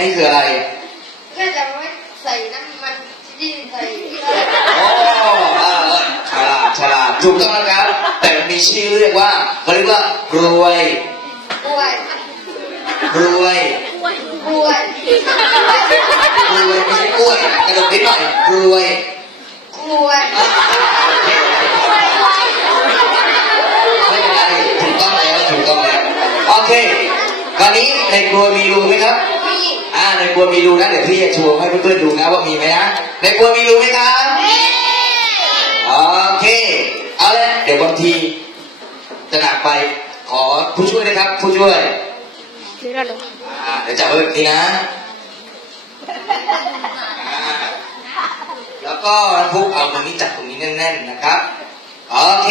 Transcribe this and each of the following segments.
นี่คืออะไรก็จะไม่ใส่น้ำมันที่ใส่โอ้เออเออฉลาดฉลาดถูกต้องนะครับ แต่มันมีชื่อเรียกว่าเขาเรียกว่ากรวยกล้วยกรวยกล้วยกรวยไม่ใช่กล้วยกระดกนิดหน่อยกรวยกล้วยอ่าไม่เป็นไรถูกต้องแล้วถูกต้องแล้วโอเคตอนนี้ในกรวยมีรูไหมครับมีอ่า ในกรวยมีรูนะเดี๋ยวพี่จะโชว์ให้เพื่อนๆดูนะว่ามีไหมนะในกรวยมีรูไหมครับโอเค เอาเลยเดี๋ยวบางทีจะหนักไปขอผู้ช่วยนะครับ ผู้ช่วยอ่าเดี๋ยวจับไว้แบบนี้นะอ่าแล้วก็พุกเอาตรงนี้จับตรงนี้แน่นๆนะครับ โอเค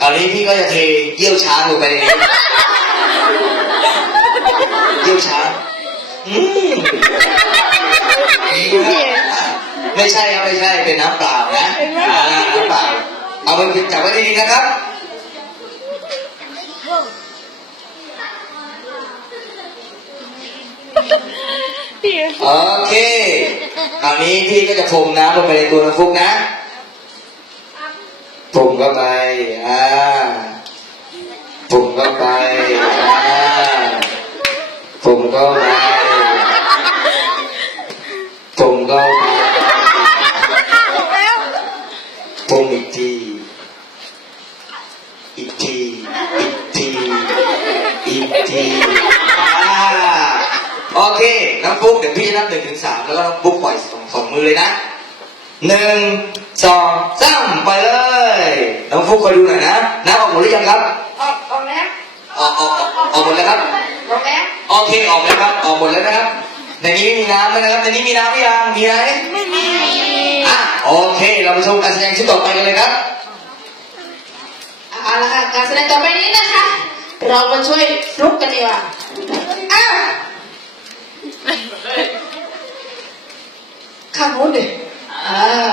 คราวนี้พี่ก็จะเทเยี่ยวช้างลงไปในนี้เยี่ยวช้างอืม ไม่ ใช่ครับไม่ใช่เป็นน้ำเปล่านะอ่าน้ำเปล่า เอาไปจับไว้ดีๆนะครับโอเคคราวนี้พี่ก็จะพรมน้ำลงไปในตัวน้ำฟุกนะพรมเข้าไปอ่า ปรุงอีกทีอีกทีอีกทีอีกทีอ่าโอเคน้องปุ๊กเดี๋ยวพี่จะนับหนึ่งถึงสามแล้วก็น้องปุ๊กปล่อยสองสองมือเลยนะหนึ่งสองสามไปเลยน้องปุ๊กคอยดูหน่อยนะน้ำออกหมดหรือยังครับออกออกแล้วออกออกออกออกหมดแล้วครับออกแล้วโอเคออกแล้วครับออกหมดแล้วนะครับในนี้ไม่มีน้ำแล้วนะครับในนี้มีน้ำหรือยังมีไหมไม่มีอะ โอเค เราไปชมการแสดงชิ้นต่อไปกันเลยครับ เอาละค่ะการแสดงต่อไปนี้นะคะ เรามาช่วยฟลุกกันดีกว่าอะข้างนู้นดิอ่า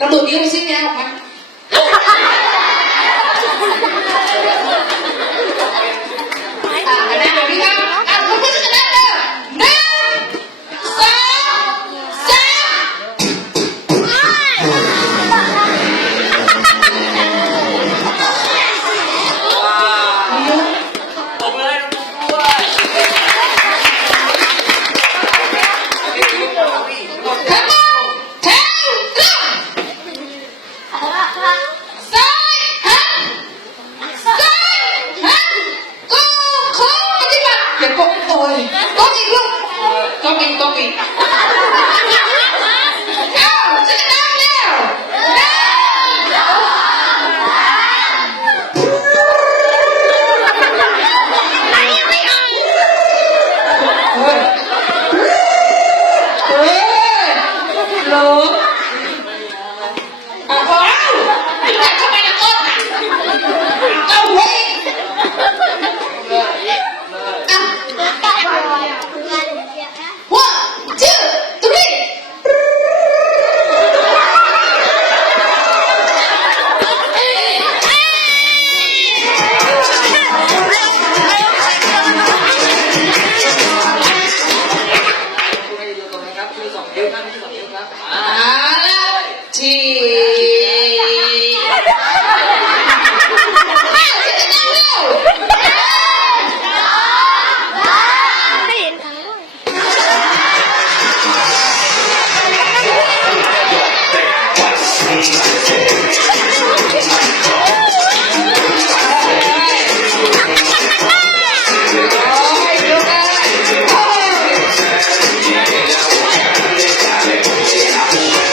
กระตุกนิ้วไปซิแงออกมา Topping, topping. chị Yeah.